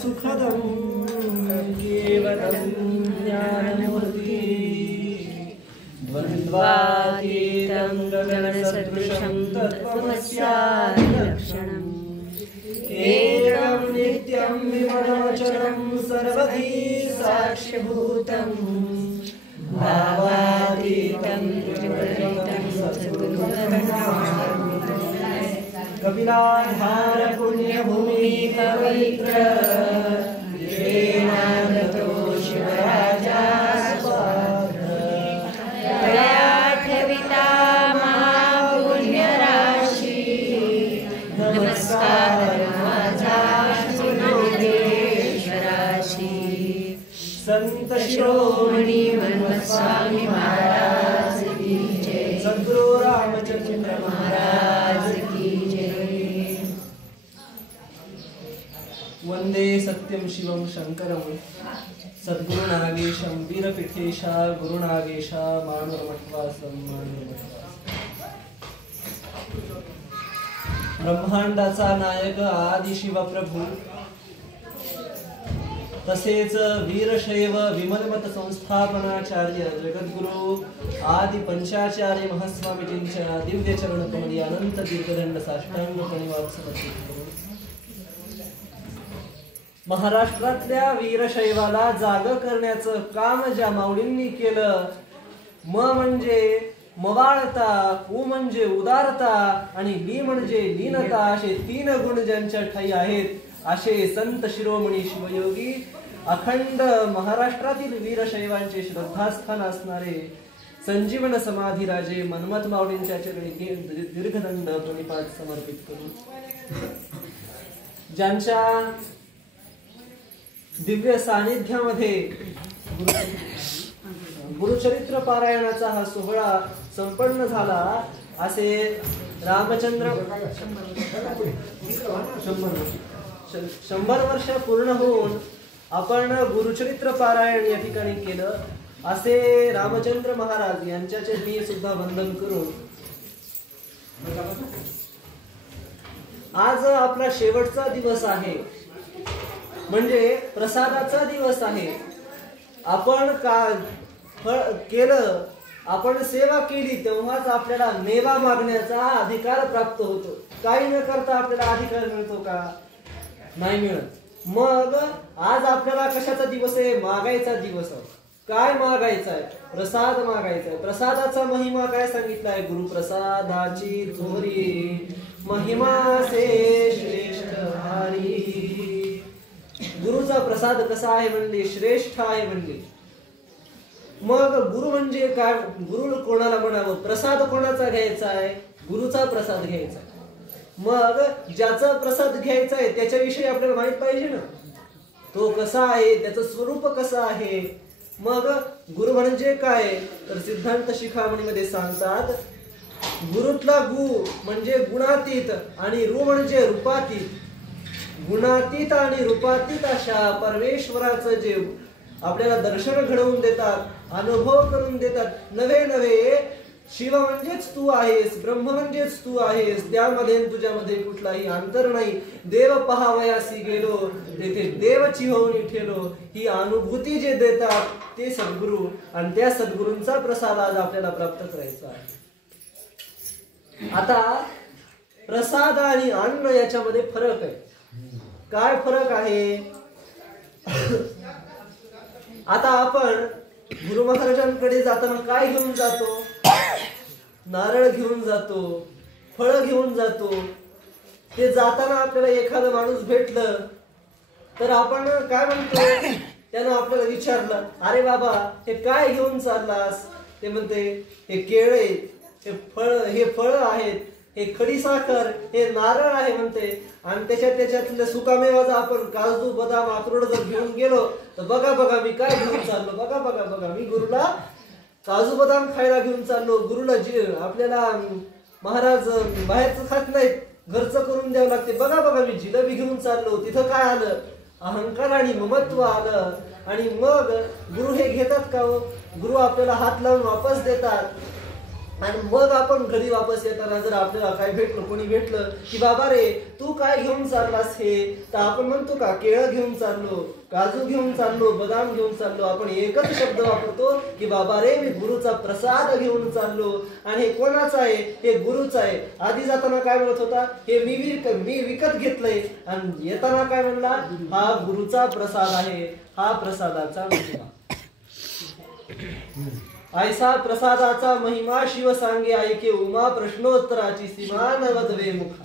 सुखदं केवलं ज्ञानमूर्ति द्वन्द्वातीतं गगनसदृशं तत्त्वमस्यादि लक्षणम् एकं नित्यं विमलमचलं सर्वधी साक्ष्यभूतं भावातीतं त्रिगुणरहितं सद्गुरुं कपिलाधार पुण्यभूमि पवित्र देवानतो शिवराजा ठविता महापुण्यराशी नमस्कार माझा सुनोदेश्वराशी संत शिरोमणी स्वामी महाराज की जय सद्गुरु रामचंद्र महाराज की जय वंदे सत्यम शिवम शंकरम सद्गुरु नागेशम वीरपीठेशा गुरुनागेशा मानवमठवासम ब्रह्मांडाचा नायक आदि शिवप्रभू तसेच वीरशैव विमलमत संस्थापनाचार्य जगद्गुरु आदि पंचाचार्य महास्वामीजींच्या दिव्य चरण कमली अनंत दीर्घदंड साष्टांग प्रणिवाद समर्पित करू. महाराष्ट्रातल्या वीरशैवाला जाग करण्याचं काम ज्या माऊलींनी केलं, म म्हणजे मवाळता, उ म्हणजे उदारता आणि ली म्हणजे लीनता, असे तीन गुण ज्यांच्या ठाई आहेत असे संत शिरोमणी शिवयोगी अखंड महाराष्ट्रातील वीरशैवांचे श्रद्धास्थान असणारे संजीवन समाधी राजे मनमथ माऊलींच्या चरणी दीर्घदंड प्रणिपात समर्पित करू. ज्यांच्या दिव्य सानिध्यामध्ये गुरुचरित्र पारायणाचा हा सोहळा संपन्न झाला असे रामचंद्र 100 वर्ष पूर्ण होऊन आपण गुरुचरित्र पारायण या ठिकाणी केलं असे रामचंद्र महाराज यांच्या चरणी सुद्धा वंदन करून आज आपला शेवटचा दिवस आहे, म्हणजे प्रसादाचा दिवस आहे. आपण केलं, आपण सेवा केली तेव्हाच आपल्याला मेवा मागण्याचा अधिकार प्राप्त होतो. काही न करता आपल्याला अधिकार मिळतो का? नाही मिळत. मग आज आपल्याला कशाचा दिवस आहे? मागायचा दिवस आहे. काय मागायचं आहे? प्रसाद मागायचा आहे. प्रसादाचा महिमा काय सांगितलाय? गुरुप्रसादाची थोरी महिमा से श्रेष्ठ भारी. गुरुचा प्रसाद कसा आहे म्हणले? श्रेष्ठ आहे म्हणले. मग गुरु म्हणजे काय? गुरु कोणाला म्हणावं? प्रसाद कोणाचा घ्यायचा आहे? गुरुचा प्रसाद घ्यायचा आहे. मग ज्याचा प्रसाद घ्यायचा आहे त्याच्याविषयी आपल्याला माहित पाहिजे ना, तो कसा आहे, त्याचं स्वरूप कसं आहे. मग गुरु म्हणजे काय? तर सिद्धांत शिखामणीमध्ये सांगतात, गुरुतला गु म्हणजे गुणातीत आणि रु म्हणजे रूपातीत. गुणातीत आणि रूपातीत अशा परमेश्वराचं जे आपल्याला दर्शन घडवून देतात, अनुभव करून देतात, नवे नवे शिव म्हणजेच तू आहेस, ब्रह्म म्हणजेच तू आहेस, त्यामध्ये तुझ्यामध्ये कुठलाही अंतर नाही. देव पहावयासी गेलो तेथे देवची होऊन ठेलो, ही अनुभूती जे देतात ते सद्गुरु, आणि त्या सद्गुरूंचा प्रसाद आज आपल्याला प्राप्त करायचा आहे. आता प्रसाद आणि अन्न याच्यामध्ये फरक आहे. काय फरक आहे? आता आपण गुरु महाराजांकडे जाताना काय घेऊन जातो? नारळ घेऊन जातो, फळ घेऊन जातो. ते जाताना आपल्याला एखादा माणूस भेटलं तर आपण काय म्हणतो? त्यानं आपल्याला विचारलं, अरे बाबा हे काय घेऊन चाललास? ते म्हणते, हे केळे, हे फळ आहेत, हे खडी साखर, हे नारळ आहे म्हणते. आणि त्याच्यातलं सुकामेवाचा आपण काजू बदाम अक्रोड जर घेऊन गेलो तर बघा मी काय घेऊन चाललो, बघा मी गुरुला काजू बदाम खायला घेऊन चाललो. गुरुला आपल्याला महाराज बाहेरचं खात नाहीत, घरचं करून द्यावं लागते. बघा मी जिलेबी घेऊन चाललो. तिथं काय आलं? अहंकार आणि ममत्व आलं. आणि मग गुरु हे घेतात का हो? गुरु आपल्याला हात लावून वापस देतात. आणि मग आपण घरी वापस येताना जर आपल्याला काय भेटलं, कोणी भेटलं की बाबा रे तू काय घेऊन चाललास हे, तर आपण म्हणतो का केळं घेऊन चाललो, काजू घेऊन चाललो, बदाम घेऊन चाललो. आपण एकच शब्द वापरतो की बाबा रे मी गुरुचा प्रसाद घेऊन चाललो. आणि हे कोणाचं आहे? हे गुरुचं आहे. आधी जाताना काय म्हणत होता? हे मी विकत घेतलंय. आणि येताना काय म्हणला? हा गुरुचा प्रसाद आहे, हा प्रसादाचा महिमा. ऐसा प्रसादाचा महिमा शिव सांगे ऐके उमा प्रश्नोत्तराची सीमा नवदवे मुखा.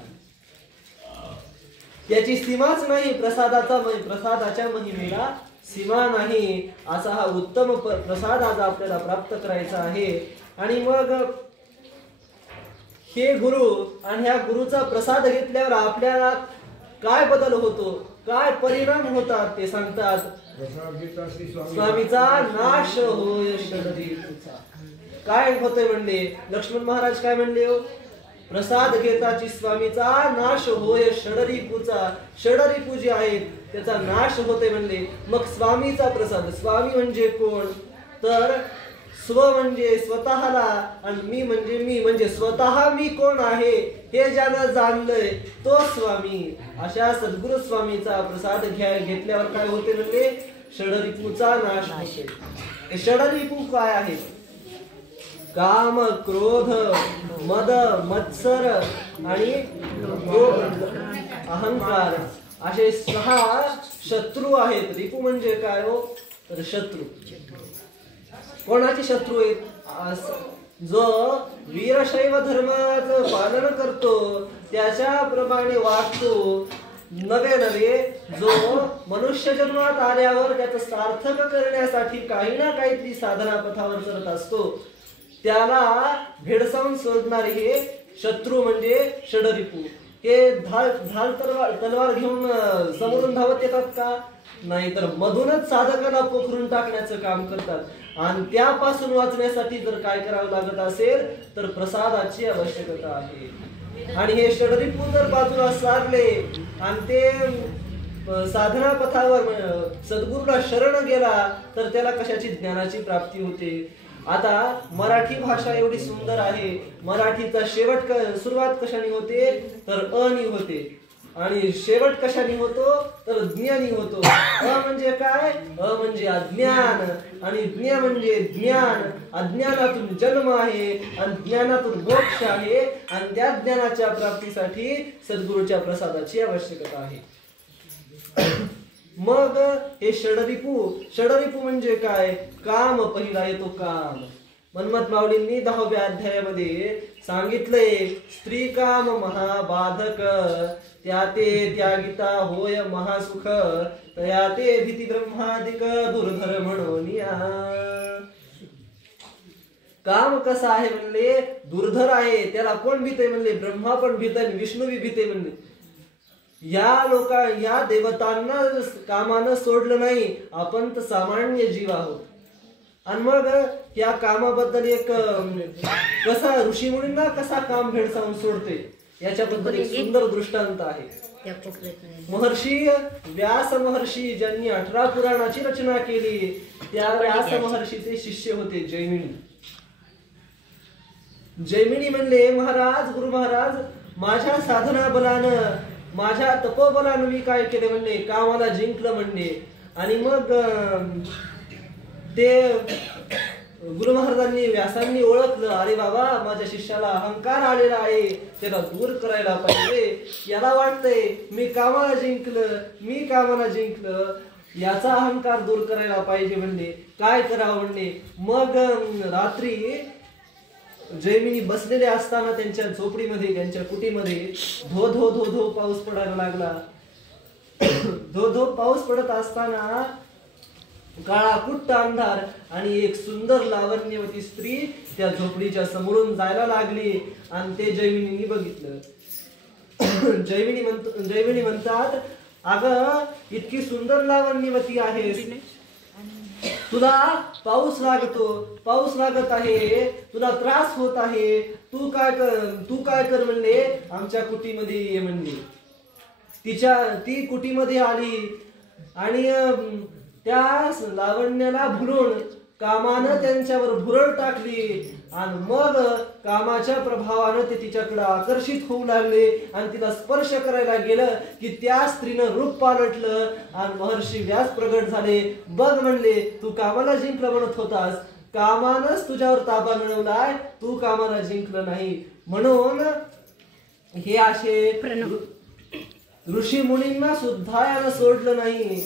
त्याची सीमाच नाही, प्रसादाच्या महिमेला सीमा नाही. असा हा उत्तम प्रसाद आज आपल्याला प्राप्त करायचा आहे. आणि मग हे गुरु आणि ह्या गुरुचा प्रसाद घेतल्यावर आपल्याला काय बदल होतो, काय परिणाम होतात ते सांगतात. स्वामीचा नाश होय षडरिपूचा. काय होतंय म्हणले लक्ष्मण महाराज? काय म्हणले हो? प्रसाद घेताची स्वामीचा नाश होय षडरिपूचा. षडरिपू जे आहेत त्याचा नाश होते म्हणले. मग स्वामीचा प्रसाद, स्वामी म्हणजे कोण? तर स्व म्हणजे स्वतःला, आणि मी म्हणजे मी, म्हणजे स्वतः मी कोण आहे हे ज्यानं जाणलंय तो स्वामी. अशा सद्गुरु स्वामीचा प्रसाद घेतल्यावर काय होते म्हणजे षडरिपूचा नाश होते. षडरिपू काय आहे? काम, क्रोध, मद, मत्सर आणि अहंकार असे 6 शत्रू आहेत. रिपू म्हणजे काय हो? तर शत्रू. कोणाचे शत्रू आहेत? जो वीरशैव धर्माचं पालन करतो त्याच्याप्रमाणे वागतो. नवे जो मनुष्य जन्मात आल्यावर त्याचं सार्थक करण्यासाठी काही ना काहीतरी साधना पथावर करत असतो, त्याला भेडसावून सोडणारे हे शत्रू म्हणजे षडरिपू. हे ढाल तलवार घेऊन समोरून धावत येतात का? नाही, तर मधूनच साधकाला पोखरून टाकण्याचं काम करतात. आणि त्यापासून वाचण्यासाठी जर काय करावं लागत असेल तर प्रसादाची आवश्यकता आहे. आणि हे षडरिपू जर बाजूला सारले आणि ते साधना पथावर सद्गुरूला शरण गेला तर त्याला कशाची ज्ञानाची प्राप्ती होते. आता मराठी भाषा एवढी सुंदर आहे. मराठीचा शेवट सुरुवात कशाने होते? तर अनी होते. आणि शेवट कशाने होतो? तर ज्ञानी होतो. अ म्हणजे काय? अ म्हणजे अज्ञान, आणि ज्ञ म्हणजे ज्ञान. अज्ञानातून जन्म आहे आणि ज्ञानातून मोक्ष आहे. आणि त्या ज्ञानाच्या प्राप्तीसाठी सद्गुरूच्या प्रसादाची आवश्यकता आहे. मग हे षडरिपू म्हणजे काय? काम पहिला येतो काम. मन्मथ माऊलींनी 10व्या अध्यायामध्ये सांगितलंय, स्त्री काम महाबाधक त्या ते त्यागिता होय महासुख तया ते भीती ब्रह्मादिक दुर्धर म्हणून. काम कसा आहे म्हणले? दुर्धर आहे. त्याला कोण भीते म्हणले? ब्रह्मा पण भीते, विष्णू बी भीते म्हणले. या देवतांना कामानं सोडलं नाही. आपण तर सामान्य जीव आहोत. आणि मग या कामाबद्दल एक कसा ऋषीमुनींना कसा काम भेडसावून सोडते याच्याबद्दल एक सुंदर दृष्टांत आहे. महर्षी व्यास महर्षी ज्यांनी 18 पुराणाची रचना केली त्या व्यास महर्षीचे शिष्य होते जैमिनी. जैमिनी म्हणले, महाराज, गुरु महाराज, माझ्या साधना बलानं, माझ्या तपोबलानं मी काय केले म्हणले? कामाला जिंकलं म्हणले. आणि मग ते गुरु महाराजांनी व्यासांनी ओळखलं, अरे बाबा माझ्या शिष्याला अहंकार आलेला आहे, त्याला दूर करायला पाहिजे. याला वाटतंय मी कामाला जिंकलं, याचा अहंकार दूर करायला पाहिजे म्हणले. काय करावं म्हणले? मग रात्री जैमिनी बसलेले असताना त्यांच्या झोपडीमध्ये, त्यांच्या कुटीमध्ये धो धो धो धो पाऊस पडायला लागला. धो धो पाऊस पडत असताना काळा कुट्ट अंधार आणि एक सुंदर लावण्यवती स्त्री त्या झोपडीच्या समोरून जायला लागली. आणि ते जैमिनींनी बघितलं. जैमिनी म्हणतात, अगं इतकी सुंदर लावण्यवती आहेस, तुला पाऊस लागत आहे, तुला त्रास होत आहे, तू काय कर म्हणले? आमच्या कुटीमध्ये ये म्हणले. ती कुटीमध्ये आली आणि त्या लावण्याला भुलून कामानं त्यांच्यावर भुरळ टाकली आणि मग कामाच्या प्रभावानं ते तिच्याकडे आकर्षित होऊ लागले आणि तिला स्पर्श करायला गेलं की त्या स्त्रीनं रूप पालटलं आणि महर्षी व्यास प्रगट झाले. बघ म्हणले, तू कामाला जिंकलं म्हणत होतास, कामानंच तुझ्यावर ताबा मिळवलाय, तू कामाला जिंकलं नाही. म्हणून हे असे ऋषी मुनींना सुद्धा यानं सोडलं नाही.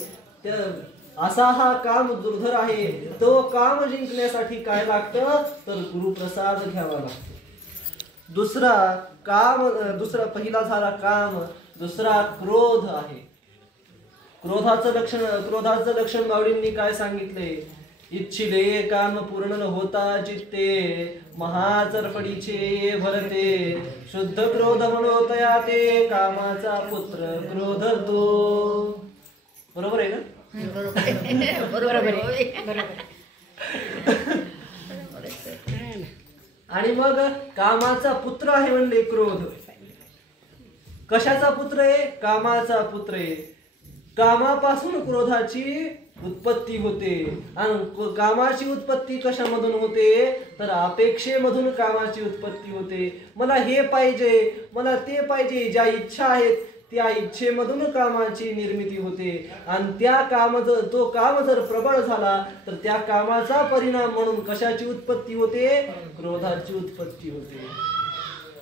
असा हा काम दुर्धर आहे. तो काम जिंकण्यासाठी काय लागतं तर गुरुप्रसाद घ्यावा लागतो. दुसरा पहिला झाला काम, दुसरा क्रोध आहे. क्रोधाचं लक्षण माऊलींनी काय सांगितले? इच्छिले काम पूर्ण न होता चित्ते, महाचरफडीचे भरते, शुद्ध क्रोध म्हणोतया ते, कामाचा पुत्र क्रोध तो. बरोबर आहे ना? आणि मग कामाचा पुत्र आहे म्हणले क्रोध. कशाचा पुत्र आहे? कामाचा पुत्र आहे. कामापासून क्रोधाची उत्पत्ती होते. आणि कामाची उत्पत्ती कशामधून होते तर अपेक्षेमधून कामाची उत्पत्ती होते. मला हे पाहिजे, मला ते पाहिजे, ज्या इच्छा आहेत त्या इच्छेमधून कामाची निर्मिती होते. आणि तो काम जर प्रबळ झाला तर त्या कामाचा परिणाम म्हणून कशाची उत्पत्ती होते? क्रोधाची उत्पत्ती होते.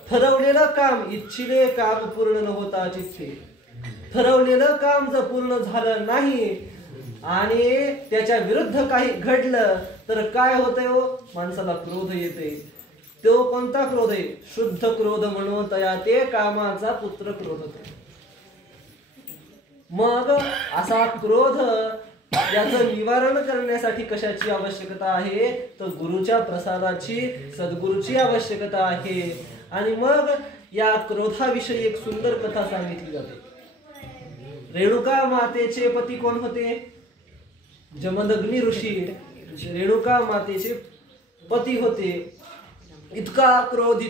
ठरवलेलं काम, इच्छिले काम पूर्ण न होता चित्ते, ठरवलेलं काम जर पूर्ण झालं नाही आणि त्याच्या विरुद्ध काही घडलं तर काय होतंय हो? माणसाला क्रोध येते. तो कोणता क्रोध आहे? शुद्ध क्रोध म्हणून तया ते, कामाचा पुत्र क्रोध होते. मग असा क्रोध याचं निवारण करण्यासाठी कशाची आवश्यकता आहे तर गुरुच्या प्रसादाची, सद्गुरूची आवश्यकता आहे. आणि मग या क्रोधाविषयी एक सुंदर कथा सांगितली जाते. रेणुका मातेचे पती कोण होते? जमदग्नी ऋषी रेणुका मातेचे पती होते. इतका क्रोध,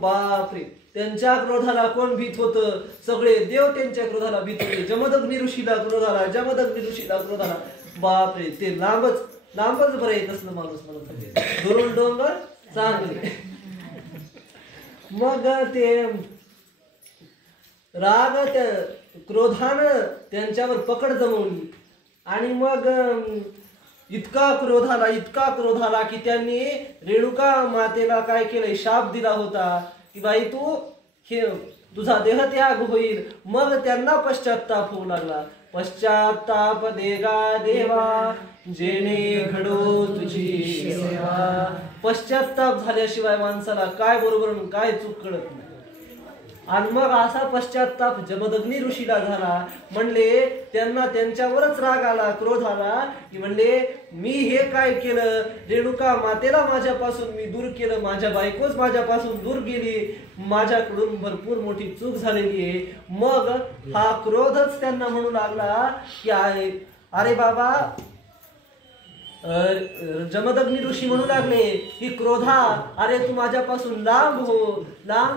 बापरे! त्यांच्या क्रोधाला कोण भीत होतं? सगळे देव त्यांच्या क्रोधाला भीत होते. जमदग्नी ऋषीला क्रोधाला, बापरे! ते लांबच बरं आहे तसलं माणूस म्हणत होते. दुरून डोंगर चांगले. मग ते राग त्या क्रोधानं त्यांच्यावर पकड जमवली आणि मग इतका क्रोध आला की त्यांनी रेणुका मातेला काय केलंय? शाप दिला होता की बाई तुझा देहत्याग होईल. मग त्यांना पश्चात्ताप होऊ लागला. पश्चात्ताप देगा देवा, जेणे घडो तुझी सेवा. पश्चात्ताप झाल्याशिवाय माणसाला काय बरोबर काय चूक कळत नाही. आणि मग असा पश्चात्ताप जमदग्नी ऋषीला झाला. म्हणले त्यांना त्यांच्यावरच राग आला, क्रोध आला की म्हणले मी हे काय केलं? रेणुका मातेला माझ्यापासून मी दूर केलं, माझ्या बायकोच माझ्यापासून दूर गेली, माझ्याकडून भरपूर मोठी चूक झालेली आहे. मग हा क्रोधच त्यांना म्हणू लागला की अरे बाबा, जमदग्नी ऋषी म्हणू लागले की क्रोधा, अरे तू माझ्यापासून लांब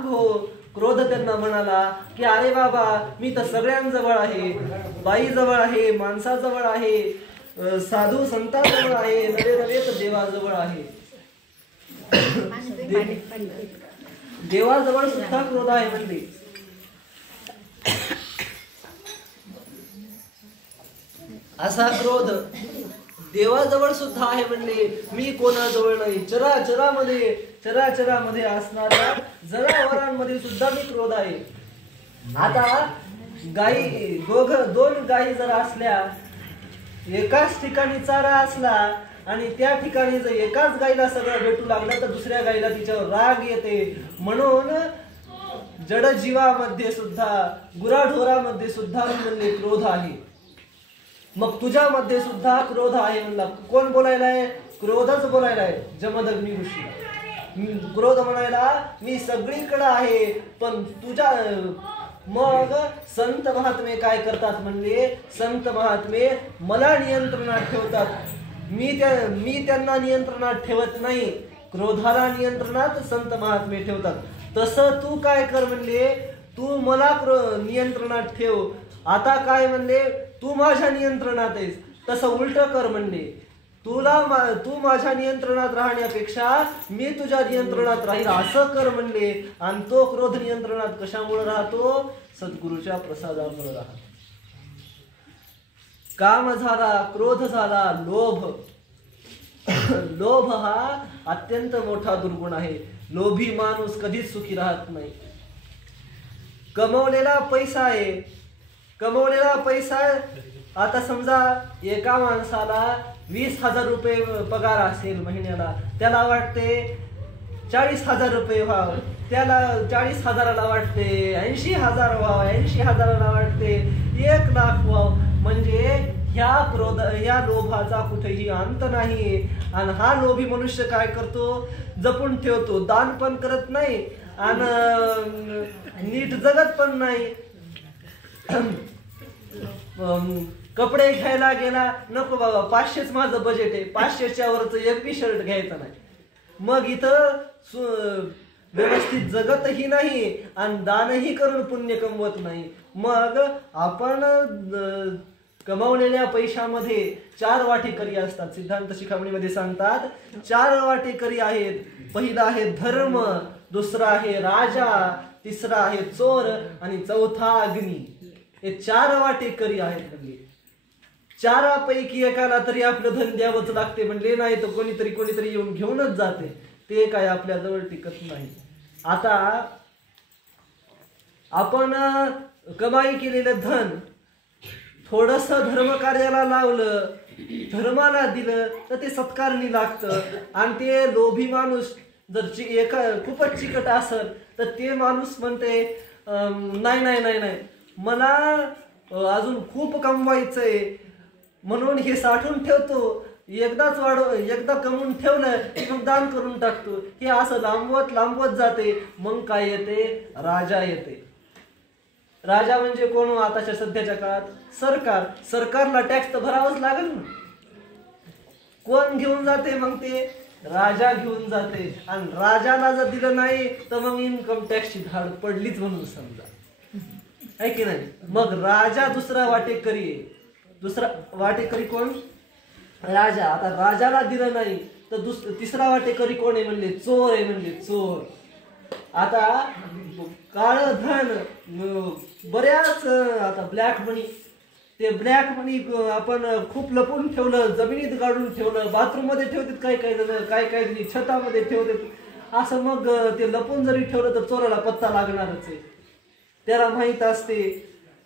हो. क्रोध त्यांना म्हणाला की अरे बाबा, मी तर सगळ्यांजवळ आहे, बाईजवळ आहे, माणसाजवळ आहे, साधू संतांजवळ आहे, नवे तर देवाजवळ आहे. देवाजवळ सुद्धा क्रोध आहे म्हणले. असा क्रोध देवाजवळ सुद्धा आहे म्हणले. मी कोणाजवळ नाही. चराचरामध्ये असणाऱ्या जनावरांमध्ये सुद्धा मी क्रोध आहे. आता दोन गायी जर असल्या, एकाच ठिकाणी चारा असला आणि त्या ठिकाणी जर एकाच गायीला सगळं भेटू लागलं तर दुसऱ्या गायीला तिच्यावर राग येते. म्हणून जडजीवामध्ये सुद्धा, गुराढोरामध्ये सुद्धा म्हणले क्रोध आहे. मग तुझ्यामध्ये सुद्धा क्रोध आहे म्हणला. कोण बोलायलाय? क्रोधच बोलायलाय. जमदग्नी ऋषी क्रोध म्हणायला मी सगळीकडे आहे पण तुझ्या. मग संत महात्मे काय करतात म्हणले? संत महात्मे मला नियंत्रणात ठेवतात. मी त्यांना नियंत्रणात ठेवत नाही. क्रोधाला नियंत्रणात संत महात्मे ठेवतात. तसं तू काय कर म्हणले? तू मला नियंत्रणात ठेव. आता काय म्हणले? तू माझ्या नियंत्रणात आहेस, तसं उलट कर म्हणले. तू माझ्या नियंत्रणात राहण्यापेक्षा मी तुझ्या नियंत्रणात राहील असं कर म्हणले. आणि तो क्रोध नियंत्रणात कशामुळे राहतो? सद्गुरूच्या प्रसादामुळे राहतो. काम झाला, क्रोध झाला, लोभ. लोभ हा अत्यंत मोठा दुर्गुण आहे. लोभी माणूस कधीच सुखी राहत नाही. कमवलेला पैसा आहे, कमवलेला पैसा. आता समजा एका माणसाला 20,000 रुपये पगार असेल महिन्याला, त्याला वाटते 40,000 रुपये व्हावं, त्याला 40,000ला वाटते 80,000 व्हावं, 80,000ला वाटते 1,00,000 व्हावं. म्हणजे या लोभाचा कुठेही अंत नाही. आणि हा लोभी मनुष्य काय करतो? जपून ठेवतो, दान पण करत नाही आणि नीट जगत पण नाही. कपडे घ्यायला गेला, नको बाबा 500च माझं बजेट आहे, 500च्या वरच एक बी शर्ट घ्यायचा नाही. मग इथं व्यवस्थित जगतही नाही आणि दानही करून पुण्य कमवत नाही. मग आपण कमावलेल्या पैशामध्ये 4 वाटेकरी असतात. सिद्धांत शिखामणीमध्ये सांगतात 4 वाटेकरी आहेत. पहिला आहे धर्म, दुसरा आहे राजा, तिसरा आहे चोर आणि चौथा अग्नी. हे 4 वाटेकरी आहेत. म्हणजे 4पैकी एकाला तरी आपलं धन द्यावंच लागते. म्हणले नाही तर कोणीतरी येऊन घेऊनच जाते. ते काय आपल्या जवळ टिकत नाही. आता आपण कमाई केलेलं धन थोडस धर्म कार्याला लावलं, धर्माला दिलं तर ते सत्कारणी लागतं. आणि ते लोभी माणूस जर खूपच चिकट असेल तर ते माणूस म्हणते नाही मला अजून खूप कमवायचंय म्हणून हे साठवून ठेवतो. एकदा कमवून ठेवलं की मग दान करून टाकतो. हे असं लांबवत जाते. मग काय येते? राजा येते. राजा म्हणजे कोण? आताच्या सध्याच्या काळात सरकार. सरकारला टॅक्स तर भरावंच लागेल ना. कोण घेऊन जाते? मग ते राजा घेऊन जाते. आणि राजाला जर दिलं नाही तर मग इन्कम टॅक्सची धाड पडलीच म्हणून समजा, आहे की नाही. मग राजा दुसरा वाटेकरी आहे. दुसरा वाटेकरी कोण? राजा. आता राजाला दिलं नाही तर तिसरा वाटेकरी कोण आहे? म्हणले चोर आहे. म्हणले चोर. आता काळ धन बऱ्याच, आता ब्लॅक मनी, ते ब्लॅक मनी आपण खूप लपून ठेवलं, जमिनीत गाडून ठेवलं, बाथरूम मध्ये ठेवतात काही जण, काय जणी छतामध्ये ठेवतात. असं मग ते लपून जरी ठेवलं तर चोराला पत्ता लागणारच आहे. त्याला माहित असते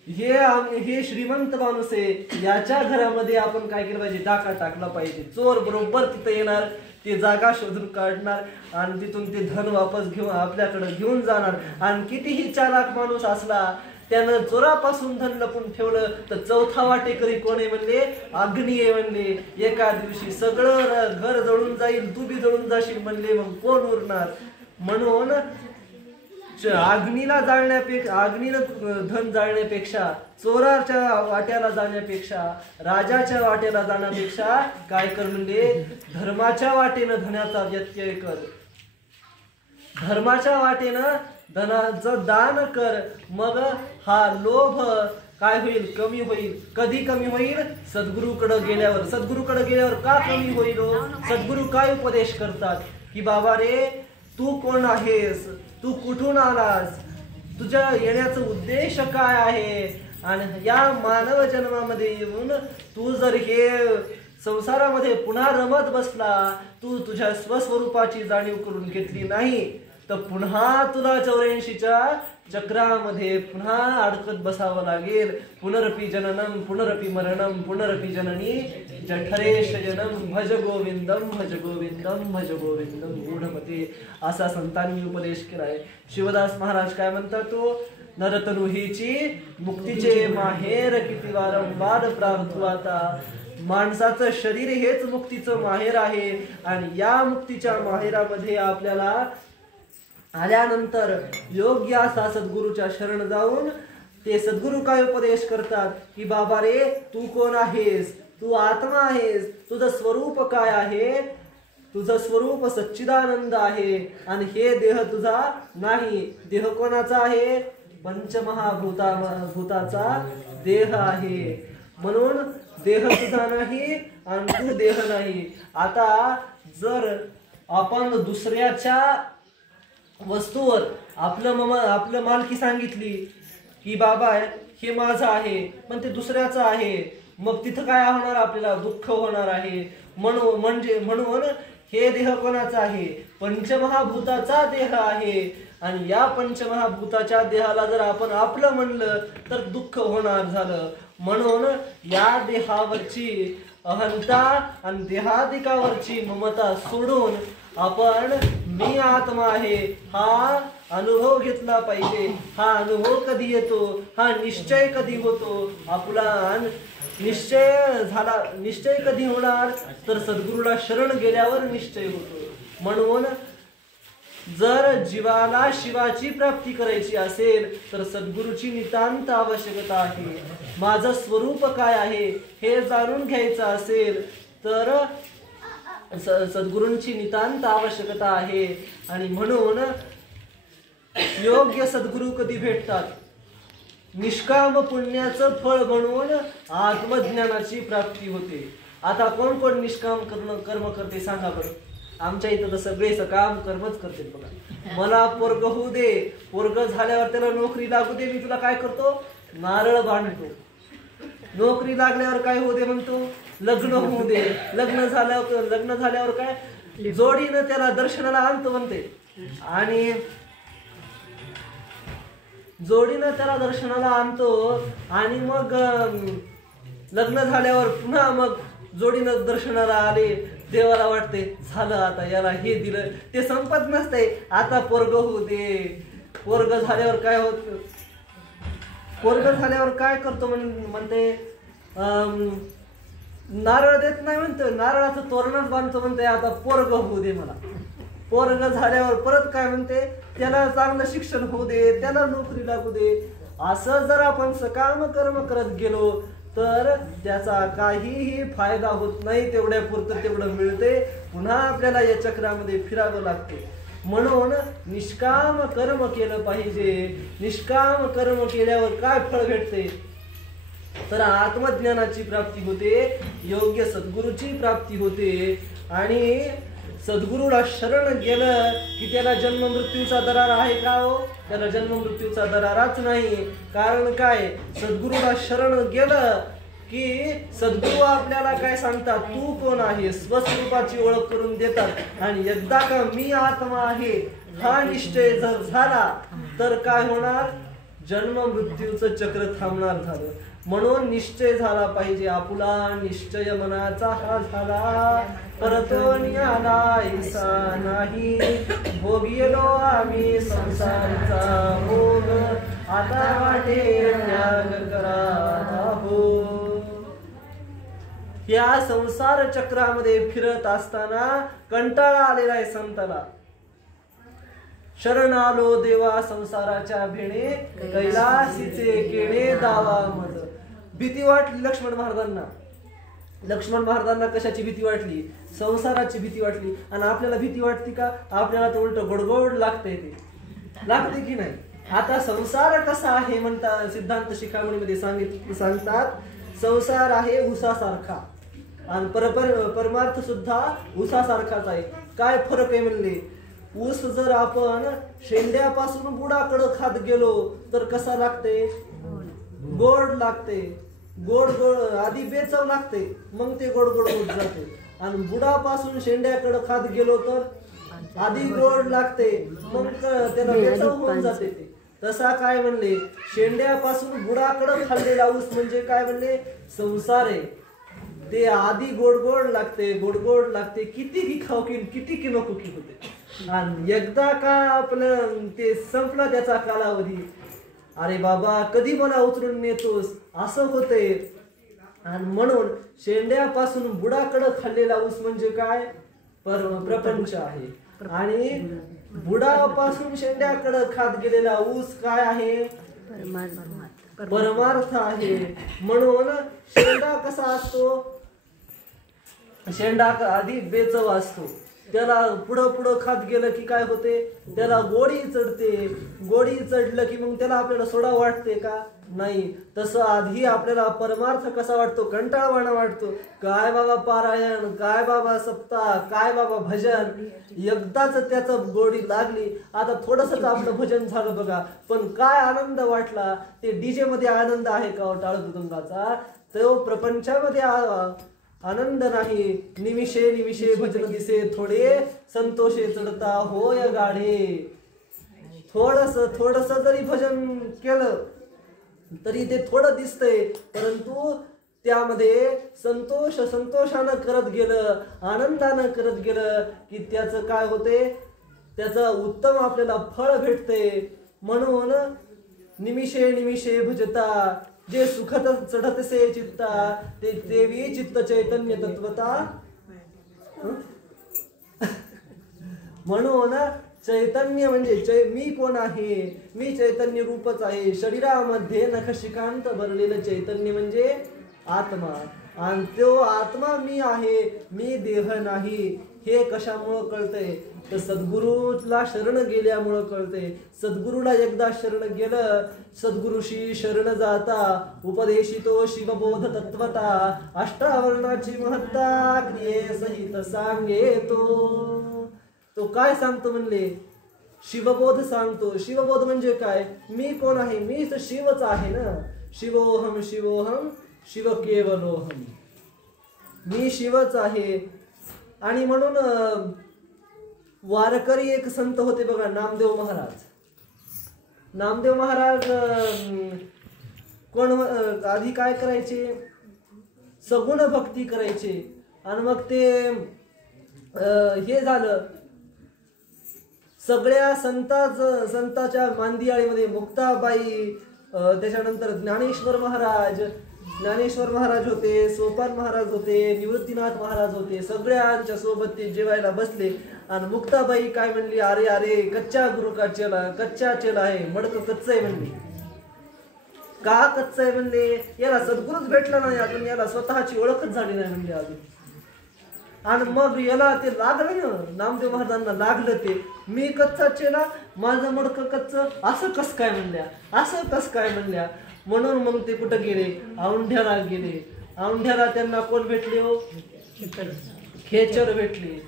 हे श्रीमंत माणूस आहे, याच्या घरामध्ये आपण काय केलं पाहिजे? डाका टाकला पाहिजे. चोर बरोबर तिथे येणार, ते जागा शोधून काढणार आणि तिथून ते धन वापस घेऊन आपल्याकडे घेऊन जाणार. आणि कितीही चालाक माणूस असला त्यानं चोरापासून धन लपून ठेवलं तर चौथा वाटेकरी कोण आहे? म्हणले अग्नी आहे. म्हणले एका दिवशी सगळं घर जळून जाईल, तू बी जळून जाशील. म्हणले मग कोण उरणार? म्हणून अग्नीला जाळण्यापेक्षा, अग्नीनं धन जाळण्यापेक्षा, चोराच्या वाट्याला जाण्यापेक्षा, राजाच्या वाट्याला जाण्यापेक्षा काय कर? म्हणजे धर्माच्या वाटेनं धनाचा व्यत्यय कर. धर्माच्या वाटेनं धनाचं दान कर. मग हा लोभ काय होईल? कमी होईल. कधी कमी होईल? सद्गुरूकडे गेल्यावर. सद्गुरूकडे गेल्यावर का कमी होईल? सद्गुरू काय उपदेश करतात की बाबा रे, तू कोण आहेस? तू कुठून आलास? तुझ्या येण्याचा उद्देश काय आहे? आणि या मानव जन्मामध्ये येऊन तू जर हे संसारामध्ये पुन्हा रमत बसला, तू तुझ्या स्वस्वरूपाची जाणीव करून घेतली नाही तर पुन्हा तुला 84च्या चक्रामध्ये पुन्हा अडकत बसावं लागेल. पुनरपि जननम पुनरपि मरणम पुनरपि जननी जठरे शयनम भज गोविंदम भज गोविंदम भज गोविंदम मूढमते. असा संतांनी उपदेश केलाय. शिवदास महाराज काय म्हणतात? तो नरतनु हीची मुक्तीचे माहेर किती वारंवार प्रार्थू आता. माणसाचं शरीर हेच मुक्तीचं माहेर आहे. आणि या मुक्तीच्या माहेरामध्ये आपल्याला आल्यानंतर योग्य असा सद्गुरूच्या शरण जाऊन ते सद्गुरू काय उपदेश करतात की बाबा रे, तू कोण आहेस? तू आत्मा आहेस. तुझं स्वरूप काय आहे? तुझं स्वरूप सच्चिदानंद आहे. आणि हे देह तुझा नाही. देह कोणाचा आहे? पंचमहाभूताचा देह आहे. म्हणून देह तुझा नाही आणि तू देह नाही. आता जर आपण दुसऱ्याच्या वस्तूवर आपलं मालकी सांगितली की बाबा हे माझं आहे पण ते दुसऱ्याचं आहे, मग तिथं काय होणार, आपल्याला दुःख होणार आहे. म्हणून हे देह कोणाचा आहे, पंचमहाभूताचा देह आहे. आणि या पंचमहाभूताच्या देहाला जर आपण आपलं म्हणलं तर दुःख होणार झालं. म्हणून या देहावरची अहंता आणि देहाधिकावरची ममता सोडून आपण मी आत्मा आहे हा अनुभव घेतला पाहिजे. हा अनुभव कधी येतो, हा निश्चय कधी होतो, आपला निश्चय कधी होणार तर सद्गुरूला शरण गेल्यावर निश्चय होतो. म्हणून जर जीवाला शिवाची प्राप्ती करायची असेल तर सद्गुरूची नितांत आवश्यकता आहे. माझं स्वरूप काय आहे हे जाणून घ्यायचं असेल तर सद्गुरूंची नितांत आवश्यकता आहे. आणि म्हणून योग्य सद्गुरू कधी भेटतात, निष्काम पुण्याचं फळ म्हणून आत्मज्ञानाची प्राप्ती होते. आता कोण कोण निष्काम कर्म करते सांगा बरं. आमच्या इथं तर सगळे सकाम कर्मच करते बघा. मला पोरग होऊ दे, पोरग झाल्यावर त्याला नोकरी लागू दे, मी तुला काय करतो, नारळ बांधतो. नोकरी लागल्यावर काय होऊ दे म्हणतो, लग्न होऊ दे. लग्न झाल्यावर काय, जोडीनं त्याला दर्शनाला आणतो म्हणते. आणि जोडीनं त्याला दर्शनाला आणतो आणि मग लग्न झाल्यावर पुन्हा मग जोडीनं दर्शनाला आले, देवाला वाटते झालं आता याला हे दिलं, ते संपत नसते. आता पोरग होऊ दे. पोरग झाल्यावर काय होत, पोरग झाल्यावर काय करतो म्हणते, नारळ देत नाही म्हणतो, नारळाचं तोरणच बांधतो म्हणते. आता पोरग होऊ दे मला. पोरग झाल्यावर परत काय म्हणते, त्याला चांगलं शिक्षण होऊ दे, त्याला नोकरी लागू दे. असं जर आपण सकाम कर्म करत गेलो तर त्याचा काहीही फायदा होत नाही. तेवढ्या पुरतं तेवढं मिळते, पुन्हा आपल्याला या चक्रामध्ये फिरावं लागते. म्हणून निष्काम कर्म केलं पाहिजे. निष्काम कर्म केल्यावर काय फळ भेटते तर आत्मज्ञानाची प्राप्ती होते, योग्य सद्गुरूची प्राप्ती होते. आणि सद्गुरूला शरण गेलं की त्याला जन्म मृत्यूचा दरार आहे का हो, त्याला जन्म मृत्यूचा दरारच नाही. कारण काय, सद्गुरूला शरण गेलं की सद्गुरू आपल्याला काय सांगतात, तू कोण आहे, स्वस्वरूपाची ओळख करून देतात. आणि एकदा का मी आत्मा आहे हा निश्चय जर झाला तर काय होणार, जन्म मृत्यूचं चक्र थांबणार झालं. म्हणून निश्चय झाला पाहिजे. आपुला निश्चय मनाचा हा झाला, परतो निघाला नाही. भोगिलो आम्ही संसाराचा भोग, आता वाटे त्याग करा हो. या संसार चक्रामध्ये फिरत असताना कंटाळा आलेला आहे संताला. शरण आलो देवा संसाराच्या भेणे, कैलासीचे केणे दावा मज. भीती वाटली लक्ष्मण महाराजांना. लक्ष्मण महाराजांना कशाची भीती वाटली, संसाराची भीती वाटली. आणि आपल्याला भीती वाटते का, आपल्याला तर उलट गोडगोड लागते, ते लागते की नाही. आता संसार कसा आहे म्हणतात सिद्धांत शिखामणीमध्ये सांगतात, संसार आहे उसासारखा आणि परमार्थ सुद्धा उसासारखाच आहे. काय फरक आहे म्हणले, ऊस जर आपण शेंड्यापासून बुडाकडे खात गेलो तर कसा लागते, गोड लागते. गोड आधी बेचव लागते, मग ते गोड गोड होत जाते. आणि बुडापासून शेंड्याकडे खात गेलो तर आधी गोड लागते, मग त्याला बेचव होऊन जाते. ते तसा काय म्हणले, शेंड्यापासून बुडाकडे खाल्लेला ऊस म्हणजे काय म्हणले, संसार आहे. ते आधी गोड गोड लागते, गोड गोड लागते, किती की खाऊ की किती की नको की होते. आणि एकदा का आपलं ते संपला त्याचा कालावधी, अरे बाबा कधी मला उचलून नेतोस असं होते. आणि म्हणून शेंड्यापासून बुडाकडे खाल्लेला ऊस म्हणजे काय, प्रपंच आहे. आणि बुडापासून शेंड्याकडे खात गेलेला ऊस काय आहे, परमार्थ आहे. म्हणून शेंडा कसा असतो, शेंडा आधी बेचव असतो, त्याला पुढं पुढं खात गेलं की काय होते, त्याला गोडी चढते. गोडी चढलं की मग त्याला आपल्याला सोडा वाटते का, नाही. तसं आधी आपल्याला परमार्थ कसा वाटतो, कंटाळवाणा वाटतो. काय बाबा पारायण, काय बाबा सप्ताह, काय बाबा भजन. एकदाच त्याचं गोडी लागली. आता थोडंसंच आपलं भजन झालं बघा, पण काय आनंद वाटला. ते डीजे मध्ये आनंद आहे का टाळ मृदुंगाचा? तो प्रपंचामध्ये आनंद नाही. निमिषे निमिषे भजन दिसे थोडे, संतोषे चढता होय गाढे. थोडस जरी भजन केलं तरी ते थोडं दिसतंय, परंतु त्यामध्ये संतोषानं करत गेलं, आनंदानं करत गेलं की त्याचं काय होते, त्याचं उत्तम आपल्याला फळ भेटते. म्हणून निमिषे निमिषे भजता जे सुखत चढतसे चित्ता, ते देवी चित्त चैतन्य तत्वता. म्हणून चैतन्य म्हणजे मी कोण आहे? मी चैतन्य रूपच आहे. शरीरामध्ये नखशिकांत भरलेलं चैतन्य म्हणजे आत्मा. आणि तो आत्मा मी आहे, मी देह नाही. हे कशामुळं कळतंय? तर सद्गुरूला शरण गेल्यामुळं कळतंय. सद्गुरूला एकदा शरण गेलं, सद्गुरूशी शरण जाता उपदेशितो शिवबोध तत्वता, अष्टावर्णाची महत्ता क्रियेसहित सांगेतो. तो काय सांगतो म्हणले? शिवबोध सांगतो. शिवबोध म्हणजे काय? मी कोण आहे? मीच शिवच आहे ना. शिवोहम शिवोहम शिव केवलोहम. मी शिवच आहे. आणि म्हणून वारकरी एक संत होते बघा, नामदेव महाराज. नामदेव महाराज कोण आधी काय करायचे? सगुण भक्ती करायचे. आणि मग ते हे झालं, सगळ्या संताच्या मांदियाळीमध्ये मुक्ताबाई, त्याच्यानंतर ज्ञानेश्वर महाराज होते, सोपान महाराज होते, निवृत्तीनाथ महाराज होते. सगळ्यांच्या सोबत ते जेवायला बसले. आणि मुक्ताबाई काय म्हणली? अरे अरे, कच्चा गुरु का चेला, कच्चा चेला आहे, मडकं कच्चं आहे म्हणली. का कच्चं आहे म्हणले? याला सद्गुरूच भेटला नाही अजून, याला स्वतःची ओळखच झाली नाही म्हणली अजून. आणि मग याला ते लागलं ना, नामदेव महाराजांना लागलं ते, मी कच्चा चेला, माझं मडकं कच्चं, असं कस काय म्हणल्या, असं कस काय म्हणल्या. म्हणून मग ते कुठं गेले? औंढ्याला गेले. औंढ्याला त्यांना कोण भेटले हो? खेचर भेटले.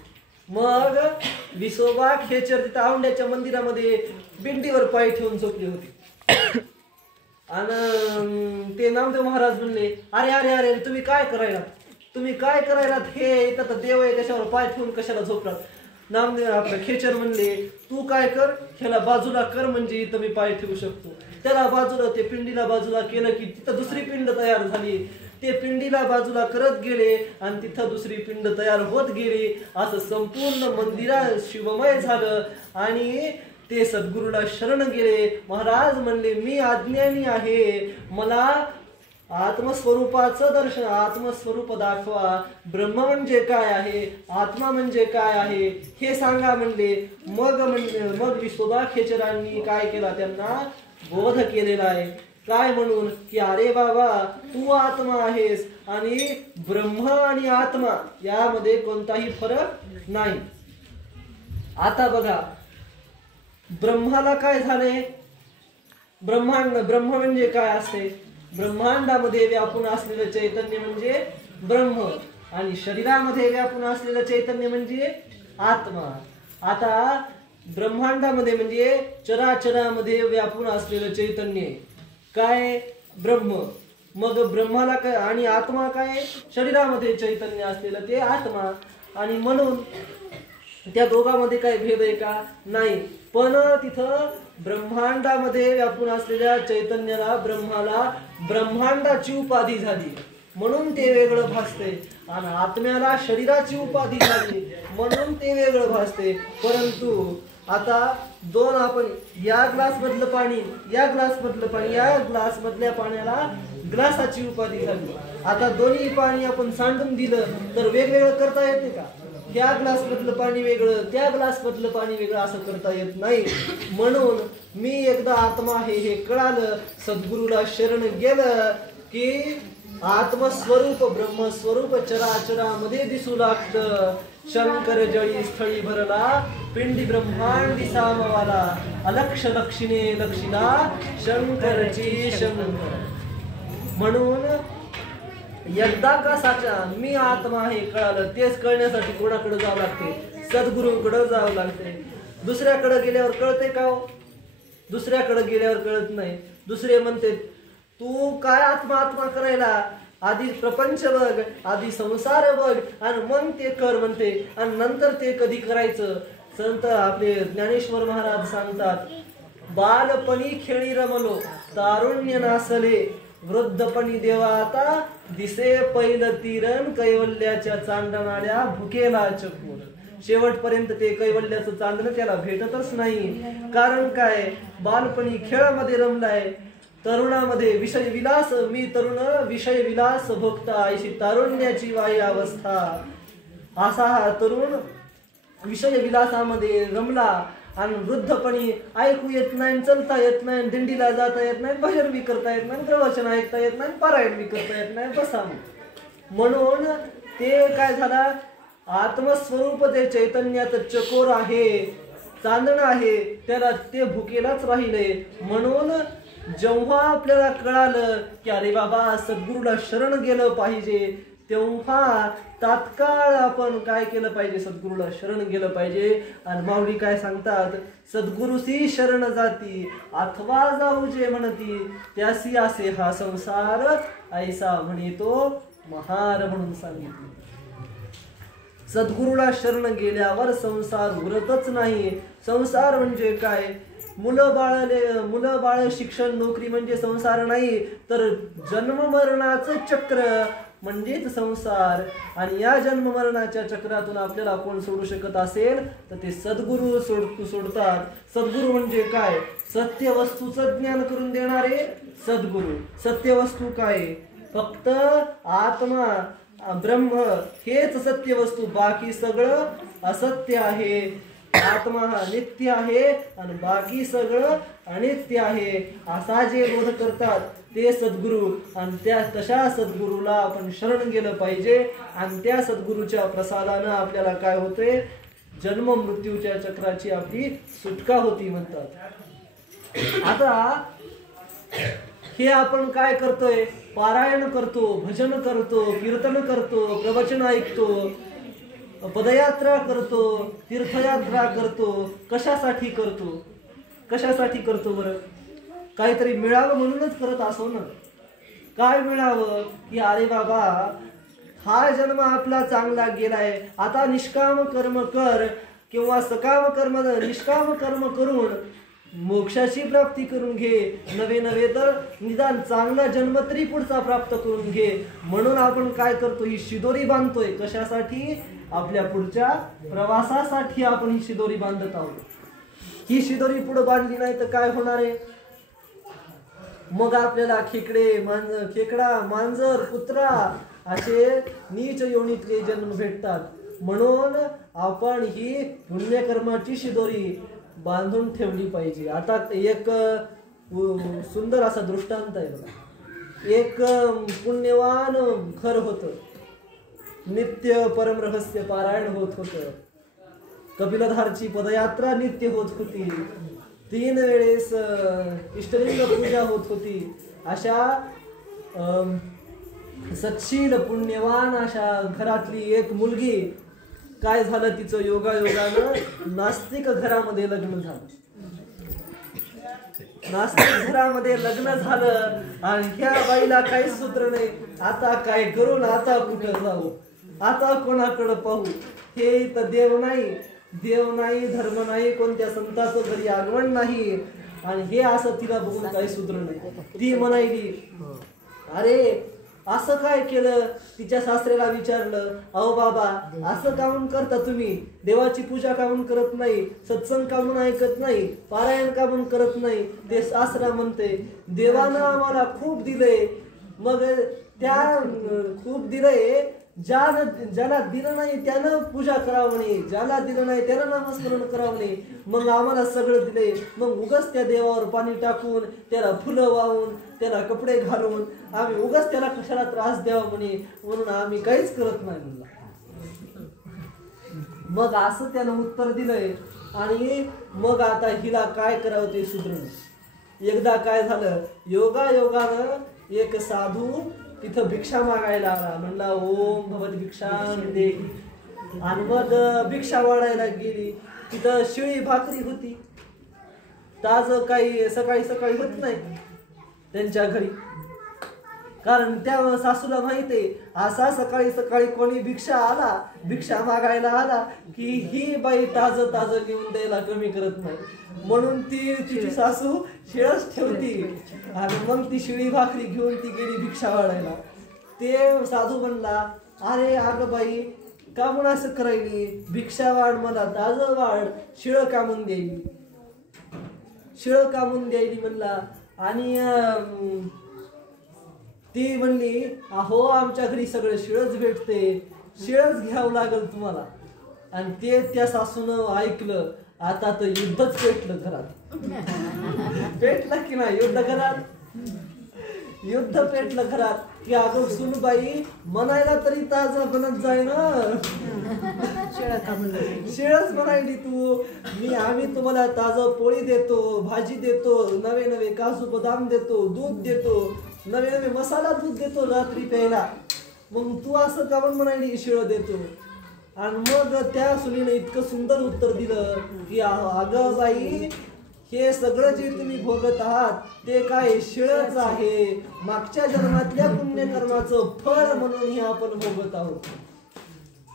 मग विसोबा खेचर तिथं औंढ्याच्या मंदिरामध्ये बिंडीवर पाय ठेवून झोपले होते. आणि ते नामदेव महाराज म्हणले, अरे अरे अरे, तुम्ही काय करायला हे इथं तर देव आहे, त्याच्यावर पाय ठेवून कशाला झोपलात? नामदेव आपलं खेचर म्हणले, तू काय कर, ह्याला बाजूला कर, म्हणजे इथं मी पाय ठेवू शकतो. त्याला बाजूला, ते पिंडीला बाजूला केलं की तिथं दुसरी पिंड तयार झाली. ते पिंडीला बाजूला करत गेले आणि तिथं दुसरी पिंड तयार होत गेली. असं संपूर्ण मंदिरा शिवमय झालं. आणि ते सद्गुरूला शरण गेले. महाराज म्हणले, मी अज्ञानी आहे, मला आत्मस्वरूपाचं दर्शन, आत्मस्वरूप दाखवा. ब्रह्म म्हणजे काय आहे, आत्मा म्हणजे काय आहे, हे सांगा म्हणले. मग विसोबा खेचरांनी काय केला? त्यांना बोध केलेला आहे. काय म्हणून? की अरे बाबा, तू आत्मा आहेस आणि ब्रह्म आणि आत्मा यामध्ये कोणताही फरक नाही. आता बघा, ब्रह्माला काय झाले? ब्रह्म म्हणजे काय असते? ब्रह्मांडामध्ये व्यापून असलेलं चैतन्य म्हणजे ब्रह्म, आणि शरीरामध्ये व्यापून असलेलं चैतन्य म्हणजे आत्मा. आता ब्रह्मांडामध्ये म्हणजे चराचरामध्ये व्यापून असलेलं चैतन्य काय? ब्रह्म. मग ब्रह्माला काय आणि आत्मा काय? शरीरामध्ये चैतन्य असलेलं ते आत्मा. आणि म्हणून त्या दोघांमध्ये काय भेद आहे का? नाही. पण तिथं ब्रह्मांडामध्ये व्यापून असलेल्या चैतन्याला, ब्रह्माला ब्रह्मांडाची उपाधी झाली म्हणून ते वेगळं भासते. आणि आत्म्याला शरीराची उपाधी झाली म्हणून ते वेगळं भासते. परंतु आता दोन, आपण या ग्लास मधलं पाणी, या ग्लास मधलं पाणी, या ग्लास मधल्या पाण्याला ग्लासाची उपाधी झाली. आता दोन्ही पाणी आपण सांडून दिलं तर वेगवेगळं करता येते का? त्या ग्लास मधलं पाणी वेगळं, त्या ग्लास मधलं पाणी वेगळं असं करता येत नाही. म्हणून मी एकदा आत्मा आहे हे कळालं, सद्गुरूला शरण गेलं की आत्मस्वरूप ब्रह्मस्वरूप चराचरामध्ये दिसू लागतं. शंकर जळी स्थळी भरला पिंडी ब्रह्मांडी सामवाला अलक्ष लक्षिणे लक्षिला शंकरची शंकर. म्हणून एकदा का साचा मी आत्मा आहे कळालं, तेच कळण्यासाठी कोणाकडे जावं लागते? सद्गुरूंकडे जावं लागते. दुसऱ्याकडे गेल्यावर कळते का हो? दुसऱ्याकडे गेल्यावर कळत नाही. दुसरे म्हणते तू काय आत्मा आत्मा करायला, आधी प्रपंच बघ, आधी संसार बघ आणि मग ते कर म्हणते. आणि नंतर ते कधी करायचं? संत आपले ज्ञानेश्वर महाराज सांगतात, बालपणी खेळी रमलो तारुण्य नासले, वृद्धपणी देवा आता दिसे पैल तीरण, कैवल्याच्या चांदणाऱ्या भुकेला चकून. शेवटपर्यंत ते कैवल्याचं चांदणं त्याला भेटतच नाही. कारण काय? बालपणी खेळामध्ये रमलाय, तरुणामध्ये विषय विलास, मी तरुण विषय विलास भोगता, अशी तारुण्याची वाई अवस्था. असा हा तरुण विषय विलासामध्ये रमला आणि वृद्धपणी ऐकू येत नाही, चलता येत नाही, दिंडीला जाता येत नाही, भजन बी करता येत नाही, प्रवचन ऐकता येत नाही, पारायण बी करता येत नाही, बसा. म्हणून ते काय झाला? आत्मस्वरूप ते चैतन्यात चकोर आहे, चांदणं आहे, त्याला ते भुकेलाच राहिले. म्हणून जेव्हा आपल्याला कळालं की अरे बाबा सद्गुरूला शरण गेलं पाहिजे, तेव्हा तात्काळ आपण काय केलं पाहिजे? सद्गुरूला शरण गेलं पाहिजे. आणि माऊली काय सांगतात? सद्गुरुसी शरण जाती अथवा जाऊ जे म्हणती, त्यासी असे हा संसार ऐसा म्हणे तो महार म्हणून सांगितले. सद्गुरूला शरण गेल्यावर संसार उरतच नाही. संसार म्हणजे काय? मुलं बाळ शिक्षण नोकरी म्हणजे संसार नाही, तर जन्म मरणाचं चक्र म्हणजेच संसार. आणि या जन्म मरणाच्या चक्रातून आपल्याला कोण सोडू शकत असेल तर ते सद्गुरू सोडतात. सद्गुरू म्हणजे काय? सत्य वस्तूचं ज्ञान करून देणारे सद्गुरू. सत्य वस्तू काय? फक्त आत्मा ब्रह्म हेच सत्य वस्तू, बाकी सगळं असत्य आहे. आत्मा हा नित्य आहे आणि बाकी सगळं अनित्य आहे, असा जे बोध करतात ते सद्गुरू. आणि त्या तशा सद्गुरूला आपण शरण गेलं पाहिजे. आणि त्या सद्गुरूच्या प्रसादानं आपल्याला काय होते? जन्म मृत्यूच्या चक्राची आपली सुटका होती म्हणतात. आता हे आपण काय करतोय? पारायण करतो, भजन करतो, कीर्तन करतो, प्रवचन ऐकतो, पदयात्रा करतो, तीर्थयात्रा करतो. कशासाठी करतो? कशासाठी करतो बरं? काहीतरी मिळावं म्हणूनच करत असो ना. काय मिळावं? की अरे बाबा हा जन्म आपला चांगला गेलाय, आता निष्काम कर्म कर किंवा सकाम कर्म, निष्काम कर्म करून मोक्षाची प्राप्ती करून घे. नवे तर निदान चांगला जन्म तरी पुढचा प्राप्त करून घे. म्हणून आपण काय करतो? ही शिदोरी बांधतोय. कशासाठी? आपल्या पुढच्या प्रवासासाठी आपण ही शिदोरी बांधत आहोत. ही शिदोरी पुढे बांधली नाही तर काय होणार आहे? मग आपल्याला खेकडा, मांजर, कुत्रा असे नीच योनीतले जन्म भेटतात. म्हणून आपण ही पुण्यकर्माची शिदोरी बांधून ठेवली पाहिजे. आता एक सुंदर असा दृष्टांत आहे बघा. एक पुण्यवान घर होतं, नित्य परम रहस्य पारायण होत होतं, कपिलधारची पदयात्रा नित्य होत होती, 3 वेळेस इष्टलिंग पूजा होत होती. अशा सत्शील पुण्यवान अशा घरातली एक मुलगी, काय झालं तिचं? योगायोगानं नास्तिक घरामध्ये लग्न झालं. नास्तिक घरामध्ये लग्न झालं आणि ह्या बाईला काहीच सूत्र नाही. आता काय करून, आता कुठं जाऊ, आता कोणाकडे पाहू? हे इथं देव नाही, धर्म नाही, कोणत्या संताचं घरी आगमन नाही. आणि हे असं तिला बघून काही सूत्र नाही. ती म्हणायली अरे असं काय केलं? तिच्या सासऱ्याला विचारलं, अहो बाबा असं कामून करता तुम्ही? देवाची पूजा कामून करत नाही, सत्संग कामून ऐकत नाही, पारायण कामून करत नाही. ते सासरा म्हणते देवानं आम्हाला खूप दिलंय. मग त्या खूप दिलंय, ज्याला दिलं नाही त्यानं पूजा करावं म्हणे, ज्याला दिलं नाही त्यानं नामस्मरण करावं म्हणे. मग आम्हाला सगळं दिले, मग उगाच त्या देवावर पाणी टाकून, त्याला फुलं वाहून, त्याला कपडे घालून आम्ही उगाच त्याला कशाला त्रास द्यावा म्हणे, म्हणून आम्ही काहीच करत नाही म्हणला. मग असं त्यानं उत्तर दिलंय. आणि मग आता हिला काय करावं ते सुधरून. एकदा काय झालं, योगानं एक साधू तिथं भिक्षा मागायला आला. म्हणला ओम भगवत भिक्षाम दे. आणि मग भिक्षा वाढायला गेली. तिथं शिळी भाकरी होती, ताज काही सकाळी सकाळी होत नाही त्यांच्या घरी. कारण त्या सासूला माहितीये असा सकाळी सकाळी कोणी भिक्षा मागायला आला की ही बाई ताज घेऊन द्यायला कमी करत नाही, म्हणून ती तिची सासू शिळच ठेवती. आणि मग ती शिळी भाकरी घेऊन ती गेली भिक्षा वाढायला. ते साधू म्हणला, अरे अगं बाई का म्हणून असं करायली, भिक्षा वाढ मला ताज वाढ, शिळ कामून द्यायली म्हणला. आणि ती म्हणली, अहो आमच्या घरी सगळं शिळच भेटते, शिळच घ्यावं लागल तुम्हाला. आणि ते त्या सासूनं ऐकलं. आता तर युद्धच पेटलं घरात. पेटलं की नाही युद्ध घरात, युद्ध पेटलं घरात. की अगं सुनबाई म्हणायला तरी ताज बनत जाय ना, शिळच म्हणायली तू. आम्ही तुम्हाला ताज पोळी देतो, भाजी देतो, नवे नवे काजू बदाम देतो, दूध देतो, नवे नवे मसाला दूध देतो रात्री प्यायला, मग तू असं का म्हणायली शिळ देतो. आणि मग त्या सुनीने इतकं सुंदर उत्तर दिलं की अगं बाई हे सगळं जे तुम्ही भोगत आहात ते काय शिळच आहे, मागच्या जन्मातल्या पुण्यकर्माचं फळ म्हणून हे आपण भोगत आहोत.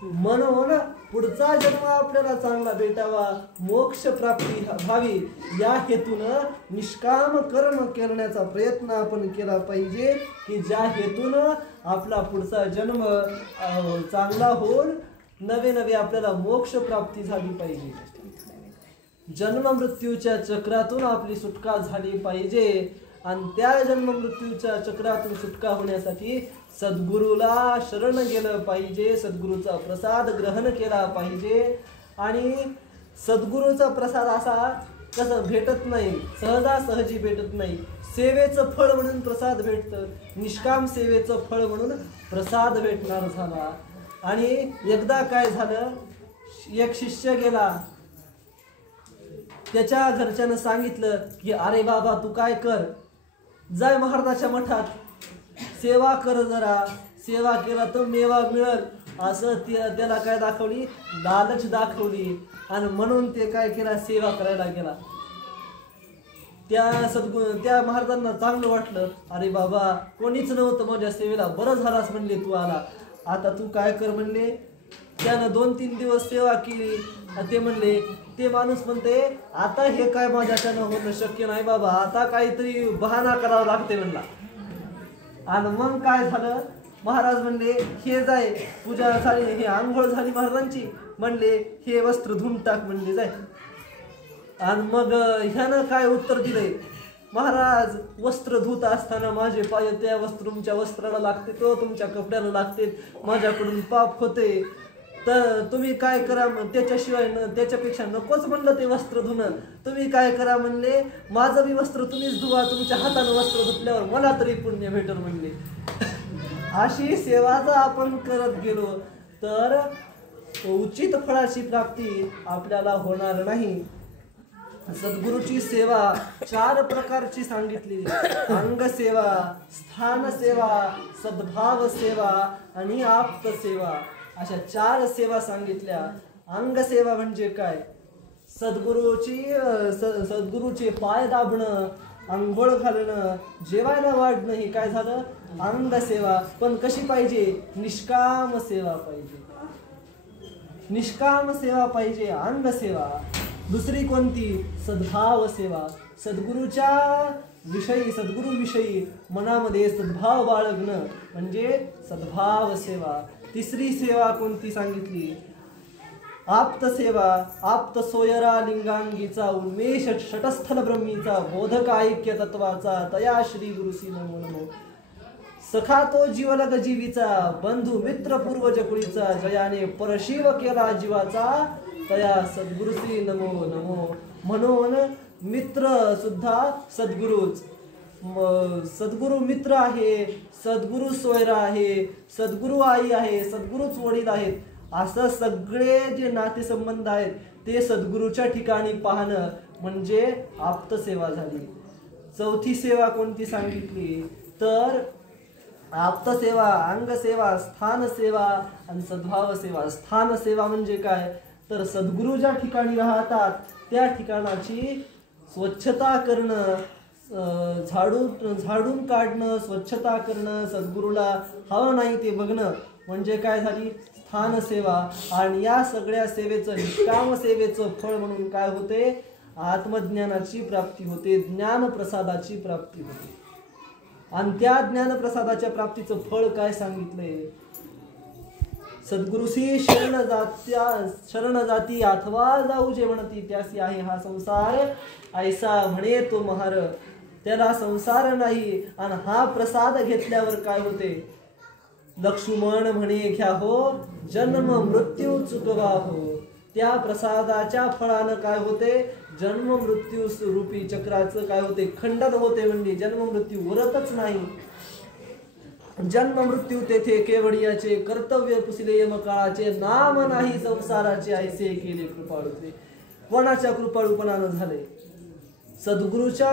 म्हणून पुढचा जन्म आपल्याला चांगला भेटावा, मोक्ष प्राप्ती व्हावी, या हेतून निष्काम कर्म करण्याचा प्रयत्न आपण केला पाहिजे की ज्या हेतून आपला पुढचा जन्म चांगला होऊन नवे नवे आपल्याला मोक्ष प्राप्ती झाली पाहिजे. जन्म मृत्यूच्या चक्रातून आपली सुटका झाली पाहिजे. आणि त्या जन्म मृत्यूच्या चक्रातून सुटका होण्यासाठी सद्गुरूला शरण गेलं पाहिजे, सद्गुरूचा प्रसाद ग्रहण केला पाहिजे. आणि सद्गुरूचा प्रसाद असा कसं भेटत नाही, सहजासहजी भेटत नाही. सेवेचं फळ म्हणून प्रसाद भेटतं, निष्काम सेवेचं फळ म्हणून प्रसाद भेटणार झाला. आणि एकदा काय झालं, एक शिष्य गेला, त्याच्या घरच्यानं सांगितलं की अरे बाबा तू काय कर, जाय महाराजाच्या मठात सेवा कर, जरा सेवा केला तर मेवा मिळल, असं त्याला काय दाखवली, लालच दाखवली. आणि म्हणून ते काय केला, सेवा करायला गेला. त्या महाराजांना चांगलं वाटलं, अरे बाबा कोणीच नव्हतं माझ्या सेवेला, बरं झालास म्हणले तू आला, आता तू काय कर म्हणले. त्यानं 2-3 दिवस सेवा केली. ते म्हणले, ते माणूस म्हणते आता हे काय माझ्याच्यानं होणं शक्य नाही बाबा, आता काहीतरी बहाणा करावा लागते म्हणला. आणि मग काय झालं, महाराज म्हणले हे जाय, पूजा झाली, हे आंघोळ झाली महाराजांची, म्हणले हे वस्त्र धुवून टाक म्हणले जाय. आणि मग ह्यानं काय उत्तर दिलंय, महाराज वस्त्र धुत असताना माझे पाय त्या तुमच्या वस्त्राला लागते, तो तुमच्या कपड्याला लागते, माझ्याकडून पाप होते, तर तुम्ही काय करा, त्याच्याशिवाय त्याच्यापेक्षा नकोच म्हणलं ते वस्त्र धुणं, तुम्ही काय करा म्हणले, माझं बी वस्त्र तुम्हीच धुवा, तुमच्या हातानं वस्त्र धुतल्यावर मला तरी पुण्य भेटल म्हणले. अशी सेवा जर आपण करत गेलो तर उचित फळाची प्राप्ती आपल्याला होणार नाही. सद्गुरूची सेवा 4 प्रकारची सांगितली, अंग सेवा, स्थान सेवा, सद्भाव सेवा आणि आप्त सेवा, अशा 4 सेवा सांगितल्या. अंग सेवा म्हणजे काय, सद्गुरूचे पाय दाबणं, आंघोळ घालणं, जेवायला वाढणं, हे काय झालं अंग सेवा. पण कशी पाहिजे, निष्काम सेवा पाहिजे, निष्काम सेवा पाहिजे अंग सेवा. दुसरी कोणती, सद्भाव सेवा, सद्गुरू विषयी मनामध्ये सद्भाव बाळगणं म्हणजे सद्भाव सेवा. तिसरी सेवा कोणती सांगितली, आप्त सेवा, आप्त सोयरा लिंगांगीचा उन्मेष षटस्थल ब्रह्मीचा बोधक ऐक्य तत्वाचा तया श्री गुरुसी नमो नमो. सखा तो जीवलग जीवीचा, बंधू मित्र पूर्वज कुळीचा, जयाने परशिव केला जीवाचा, तया सद्गुरुसी नमो नमो. म्हणून मित्र सुद्धा सद्गुरूच. सद्गुरु मित्र आहे, सद्गुरु सोयरा आहे, सद्गुरु आई आहे, सद्गुरूच वडील आहेत. असं सगळे जे नातेसंबंध आहेत ते सद्गुरूच्या ठिकाणी पाहणं म्हणजे आप्तसेवा झाली. चौथी सेवा कोणती सांगितली तर आप्तसेवा, अंगसेवा, स्थानसेवा आणि सद्भाव सेवा. स्थानसेवा म्हणजे काय तर सद्गुरू ज्या ठिकाणी राहतात त्या ठिकाणाची स्वच्छता करणं, झाडून काढणं, स्वच्छता करणं, सद्गुरूला हवं नाही ते बघणं म्हणजे काय झाली स्थानसेवा. आणि या सगळ्या सेवेचं, निष्काम सेवेचं फळ म्हणून काय होते आत्मज्ञानाची प्राप्ती होते, ज्ञानप्रसादाची प्राप्ती होते. आणि त्या ज्ञानप्रसादाच्या प्राप्तीचं फळ काय सांगितलंय, सद्गुरुसी शरण जाती अथवा जाऊ जे म्हणती त्यासी आहे हा संसार, ऐसा म्हणे तो महार. त्याला संसार नाही. आणि हा प्रसाद घेतल्यावर काय होते, लक्ष्मण म्हणे घ्या हो जन्म मृत्यू चुकवा हो. त्या प्रसादाच्या फळानं काय होते, जन्म मृत्यू रूपी चक्राचं काय होते खंडन होते. म्हणजे जन्म मृत्यू उरतच नाही. जन्म मृत्यू तेथे केवडियाचे, कर्तव्य पुसले यमकाळाचे, नाम नाही संसाराचे, ऐसे केले कृपाळूचे. कोणाच्या कृपाळूपणानं झाले, सद्गुरूच्या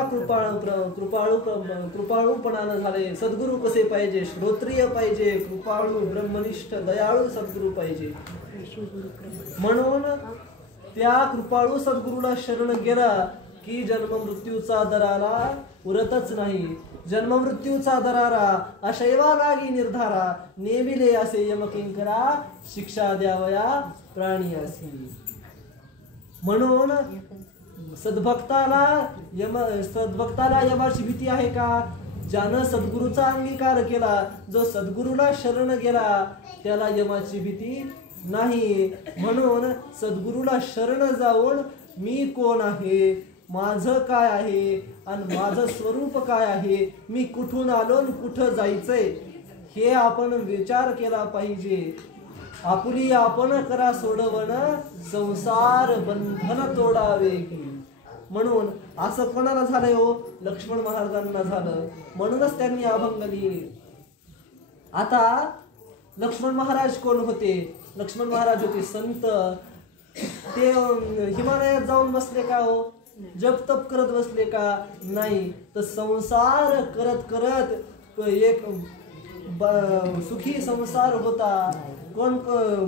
कृपाळूपणानं झाले. सद्गुरू कसे पाहिजे, श्रोत्रिय पाहिजे, कृपाळू, ब्रह्मनिष्ठ, दयाळू सद्गुरू पाहिजे. म्हणून त्या कृपाळू सद्गुरूला शरण गेला की जन्म मृत्यूचा दरारा उरतच नाही. जन्म मृत्यूचा दरारा अशैवा लागी निर्धारा, नेमिले असे यमकिंकरा, शिक्षा द्यावया प्राणियासी. म्हणून सद्भक्ताला यमाची भीती आहे का, ज्यानं सद्गुरूचा अंगीकार केला, जो सद्गुरूला शरण गेला त्याला यमाची भीती नाही. म्हणून सद्गुरूला शरण जाऊन मी कोण आहे, माझं काय आहे आणि माझं स्वरूप काय आहे, मी कुठून आलो आणि कुठं जायचंय हे आपण विचार केला पाहिजे. आपुली आपण करा सोडवण, संसार बंधन तोडावे की. म्हणून असं कोणाला झालंय हो, लक्ष्मण महाराजांना झालं. म्हणूनच त्यांनी अभंग लिहिले. आता लक्ष्मण महाराज कोण होते, लक्ष्मण महाराज होते संत. ते हिमालयात जाऊन बसले का हो, जप तप करत बसले का नाही, तर संसार करत करत एक सुखी संसार होता. कोण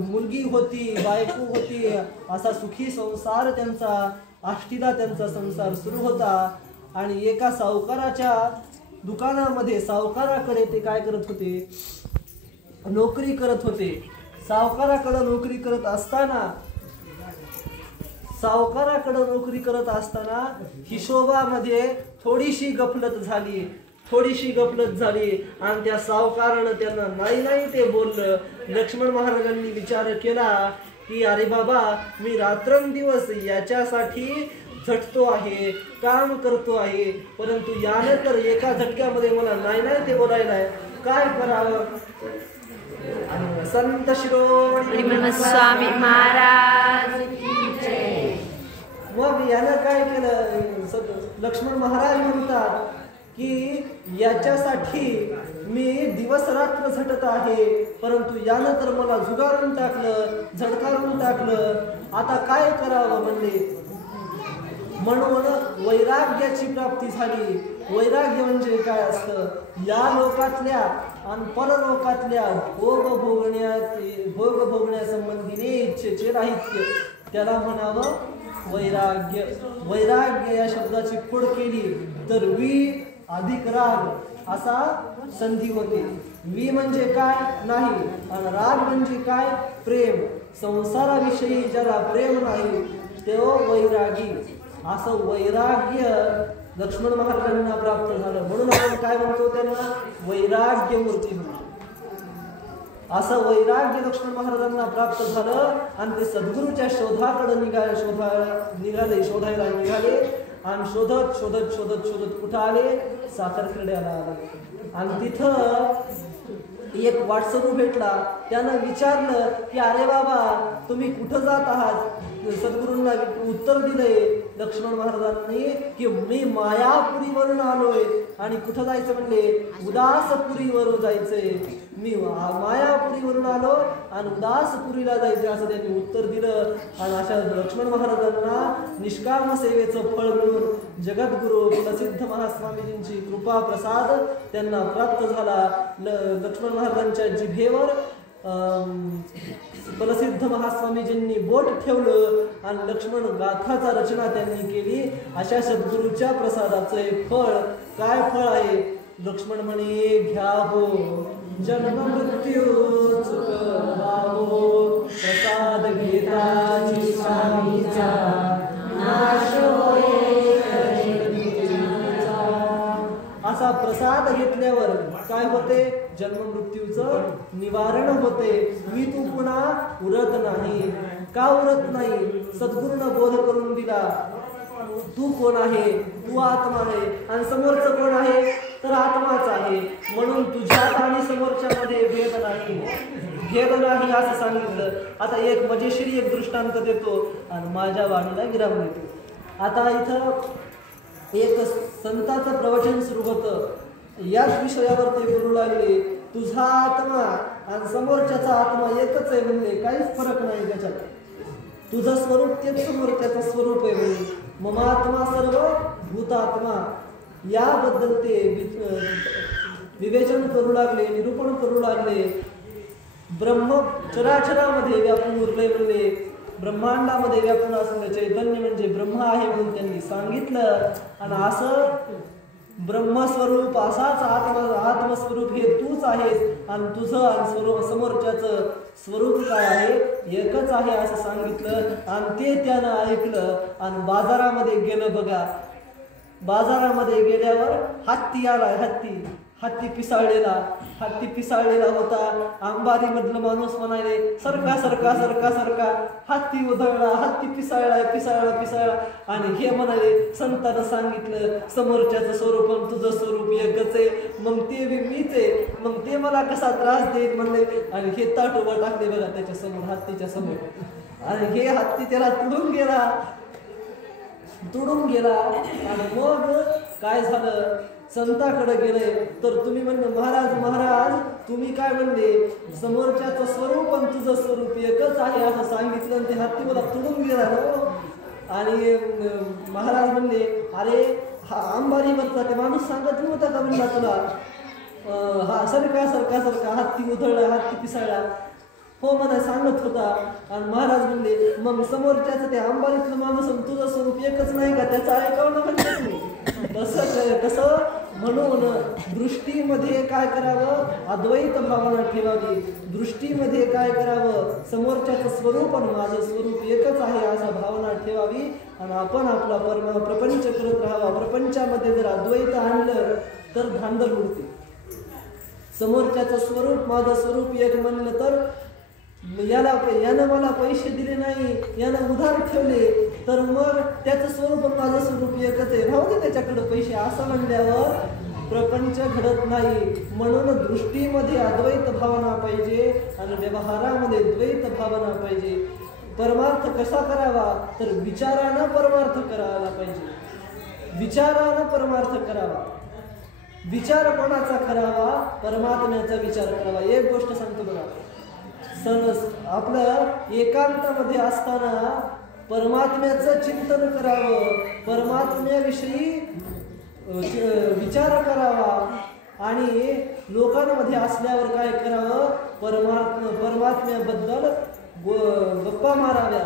मुलगी होती, बायको होती, असा सुखी संसार त्यांचा, आष्टीला त्यांचा संसार सुरू होता. आणि एका सावकाराच्या दुकानामध्ये सावकाराकडे ते काय करत होते, नोकरी करत होते. सावकाराकडे नोकरी करत असताना हिशोबामध्ये थोडीशी गफलत झाली आणि त्या सावकारानं त्यांना नाही ते बोललं. लक्ष्मण महाराजांनी विचार केला की अरे बाबा, मी रात्रंदिवस याच्यासाठी झटतो आहे, काम करतो आहे, परंतु यानं तर एका झटक्यामध्ये मला नाही ते बोलायला काय करावं. संत शिरोमणी स्वामी महाराज की जय. मग यानं काय केलं, लक्ष्मण महाराज म्हणतात की याच्यासाठी मी दिवस रात्र झटत आहे, परंतु यानं तर मला झुगारून टाकलं, झटकारून टाकलं, आता काय करावं म्हणले. म्हणून वैराग्याची प्राप्ती झाली. वैराग्य म्हणजे काय असतं, या लोकातल्या आणि परलोकातल्या भोग भोगण्यासंबंधीने इच्छेचे राहित्य, त्याला म्हणावं वैराग्य. वैराग्य या शब्दाची फोड केली तर वी अधिक राग असा संधी होते. वी म्हणजे काय नाही आणि राग म्हणजे काय प्रेम. संसाराविषयी ज्याला प्रेम नाही तो वैरागी. असं वैराग्य लक्ष्मण महाराजांना प्राप्त झालं. म्हणून आपण काय म्हणतो त्यांना वैराग्य मूर्ती म्हणतो. असं वैराग्य लक्ष्मण महाराजांना प्राप्त झालं आणि ते सद्गुरूच्या शोधाकडे शोधायला निघाले. आणि शोधत शोधत शोधत शोधत कुठं आले? साखरखेड्याला आले. आणि तिथं एक वाटसरू भेटला. त्यानं विचारलं की अरे बाबा तुम्ही कुठं जात आहात? सद्गुरूंना उत्तर दिलंय लक्ष्मण महाराजांनी की मी मायापुरीवरून आलोय. आणि कुठं जायचं म्हणले? उदासपुरीवरून जायचंय. मी मायापुरीवरून आलो आणि उदासपुरीला जायचं असं त्यांनी उत्तर दिलं. आणि अशा लक्ष्मण महाराजांना निष्काम सेवेचं फळ मिळून जगद्गुरु प्रसिद्ध महास्वामीजींची कृपा प्रसाद त्यांना प्राप्त झाला. लक्ष्मण महाराजांच्या जिभेवर प्रसिद्ध महास्वामीजींनी बोट ठेवलं आणि लक्ष्मण गाथाचा रचना त्यांनी केली. अशा सद्गुरूच्या प्रसादाचं एक फळ. काय फळ आहे? लक्ष्मण म्हणे घ्या हो जन्म मृत्यू हो प्रसाद घेताची स्वामीचा नाश होय. असा प्रसाद घेतल्यावर काय होते? जन्म मृत्यूचं निवारण होते. मी तू पुन्हा उरत नाही. का उरत नाही? सद्गुरूनं बोध करून दिला. तू कोण आहे? तू आत्मा आहे. आणि समोरचं कोण आहे? तर आत्माच आहे. म्हणून तुझ्यात आणि समोरच्या मध्ये भेद नाही. भेद नाही असं सांगितलं. आता एक मजेशीर एक दृष्टांत देतो आणि माझ्या वाणीला विराम देतो. आता इथं एक संताचं प्रवचन सुरू होतं. याच विषयावर ते बोलू लागले. तुझा आत्मा आणि समोरच्याचा आत्मा एकच आहे म्हणले. काहीच फरक नाही त्याच्यात. तुझं स्वरूप तेच समोरच्याचं स्वरूप आहे म्हणले. ममात्मा सर्व भूतात्मा. याबद्दल ते विवेचन करू लागले, निरूपण करू लागले. ब्रह्म चराचरामध्ये व्यापून उरले म्हणले. ब्रह्मांडामध्ये व्यापून असलेलं चैतन्य म्हणजे ब्रह्म आहे म्हणून त्यांनी सांगितलं. आणि असं ब्रह्मस्वरूप असाच आत्मस्वरूप हे तूच आहेस. आणि तुझं आणि समोरच्याचं स्वरूप काय आहे? एकच आहे असं सांगितलं. आणि ते त्यानं ऐकलं आणि बाजारामध्ये गेलं. बघा बाजारामध्ये गेल्यावर हत्ती आलाय. हत्ती पिसाळलेला होता. अंबारी मधलं माणूस म्हणाले सरका सरका सरका सरका. हत्ती उधळला. हत्ती पिसाळला. आणि हे म्हणाले संतानं सांगितलं समोरच्याचं स्वरूप आणि तुझं स्वरूप एकच आहे. मग ते मीच आहे. मग ते मला कसा त्रास देईल म्हणले. आणि हे ताट उभं टाकले बघा त्याच्या समोर, हत्तीच्या समोर. आणि हे हत्ती त्याला तुडून गेला. आणि मग काय झालं? संताकडे गेले तर तुम्ही म्हणले महाराज तुम्ही काय म्हणले? समोरच्याचं स्वरूप आणि तुझं स्वरूप एकच आहे असं सांगितलं. आणि ते हत्ती मला तुडून गेला. आणि महाराज म्हणले अरे हा अंबारीवरचा ते माणूस सांगत नव्हता का म्हणला तुला? हा सरका हत्ती उधळला, हत्ती पिसाळला. हो मला सांगत होता. आणि महाराज म्हणले मग समोरच्याचं ते अंबारीतलं माणूस तुझं स्वरूप एकच नाही का? त्याचं ऐकावं म्हणतात नाही. तसं म्हणून दृष्टीमध्ये काय करावं? अद्वैत भावना ठेवावी. दृष्टीमध्ये काय करावं? समोरच्याचं स्वरूप आणि माझं स्वरूप एकच आहे असं भावना ठेवावी. आणि आपण आपला प्रपंच करत राहावा. प्रपंचामध्ये जर अद्वैत आणलं तर धांदल उडते. समोरच्याचं स्वरूप माझं स्वरूप एक म्हणलं तर यानं मला पैसे दिले नाही, यानं उधार ठेवले तर मग त्याचं स्वरूप माझं स्वरूप एकच आहे, राहू दे त्याच्याकडे पैसे असं म्हणल्यावर प्रपंच घडत नाही. म्हणून दृष्टीमध्ये अद्वैत भावना पाहिजे आणि व्यवहारामध्ये द्वैत भावना पाहिजे. परमार्थ कसा करावा? तर विचारानं परमार्थ करायला पाहिजे. विचारानं परमार्थ करावा. विचार कोणाचा करावा? परमात्म्याचा विचार करावा. एक गोष्ट सांगतो बघा, आपलं एकांतामध्ये असताना परमात्म्याचं चिंतन करावं, परमात्म्याविषयी विचार करावा आणि लोकांमध्ये असल्यावर काय करावं? परमात्म्याबद्दल गप्पा माराव्या.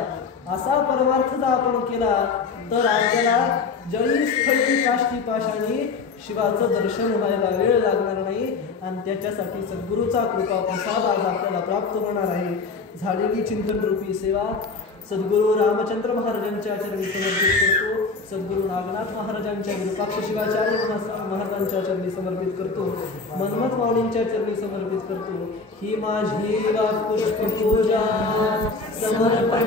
असा परमार्थ जर आपण केला तर आपल्याला जळी स्थळी काष्टी पाशाने शिवाचं दर्शन व्हायला वेळ लागणार नाही. आणि त्याच्यासाठी सद्गुरूचा कृपा प्रसाद आज आपल्याला प्राप्त होणार आहे. झालेली चिंतन रूपी सेवा सद्गुरू रामचंद्र महाराजांच्या चरणी समर्पित करतो. सद्गुरू नागनाथ महाराजांच्या विरूपाक्ष शिवाचार्य महाराजांच्या चरणी समर्पित करतो. मनमथ माऊलींच्या चरणी समर्पित करतो. ही माझी पुष्पपूजा समर्पण